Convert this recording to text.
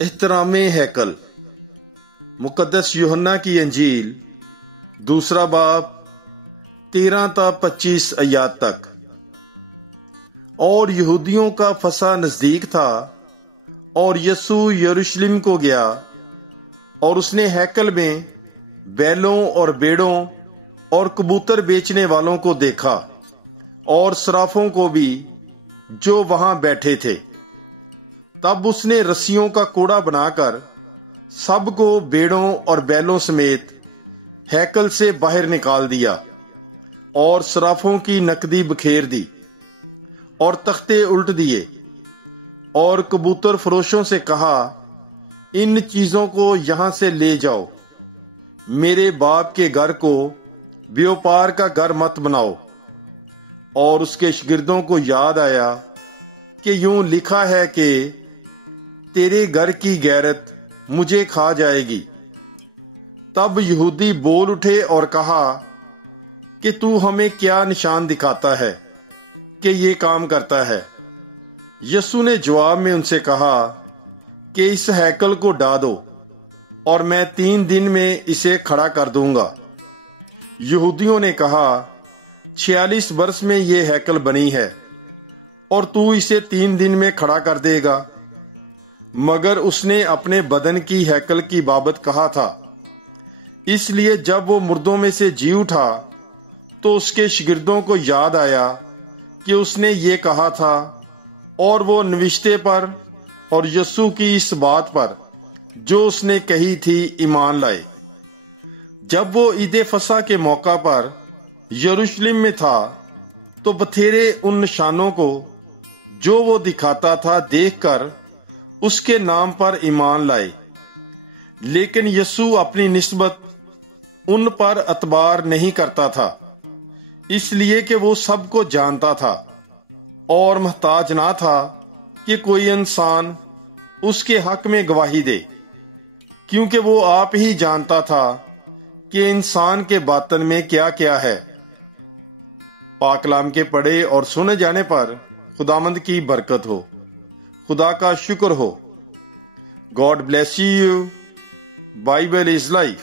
احترام ہیکل۔ مقدس یوحنا کی انجیل 2 باب 13 تا 25 آیات تک۔ اور یہودیوں کا فسح نزدیک تھا، اور یسوع یروشلم کو گیا، اور اس نے ہیکل میں بیلوں اور بیڑوں اور کبوتر بیچنے والوں کو دیکھا، اور صرافوں کو بھی جو وہاں بیٹھے تھے۔ تب اس نے رسیوں کا کوڑا بنا کر سب کو بیڑوں اور بیلوں سمیت ہیکل سے باہر نکال دیا، اور صرافوں کی نقدی بکھیر دی، اور تختے الٹ دیے، اور کبوتر فروشوں سے کہا، ان چیزوں کو یہاں سے لے جاؤ، میرے باپ کے گھر کو بیوپار کا گھر مت بناؤ۔ اور اس کے شاگردوں کو یاد آیا کہ یوں لکھا ہے کہ تیرے گھر کی غیرت مجھے کھا جائے گی۔ تب یہودی بول اٹھے اور کہا کہ تو ہمیں کیا نشان دکھاتا ہے کہ یہ کام کرتا ہے؟ یسوع نے جواب میں ان سے کہا کہ اس ہیکل کو ڈھا دو، اور میں 3 دن میں اسے کھڑا کر دوں گا۔ یہودیوں نے کہا، 46 برس میں یہ ہیکل بنی ہے، اور تو اسے 3 دن میں کھڑا کر دے گا؟ مگر اس نے اپنے بدن کی ہیکل کی بابت کہا تھا، اس لیے جب وہ مردوں میں سے جی اٹھا تو اس کے شاگردوں کو یاد آیا کہ اس نے یہ کہا تھا، اور وہ نوشتے پر اور یسوع کی اس بات پر جو اس نے کہی تھی ایمان لائے۔ جب وہ عید فصح کے موقع پر یروشلم میں تھا تو بتھیرے ان نشانوں کو جو وہ دکھاتا تھا دیکھ کر اس کے نام پر ایمان لائے، لیکن یسوع اپنی نسبت ان پر اعتبار نہیں کرتا تھا، اس لیے کہ وہ سب کو جانتا تھا، اور محتاج نہ تھا کہ کوئی انسان اس کے حق میں گواہی دے، کیونکہ وہ آپ ہی جانتا تھا کہ انسان کے باطن میں کیا کیا ہے۔ پاک کلام کے پڑھے اور سنے جانے پر خداوند کی برکت ہو۔ خدا کا شکر ہو۔ God bless you. Bible is life.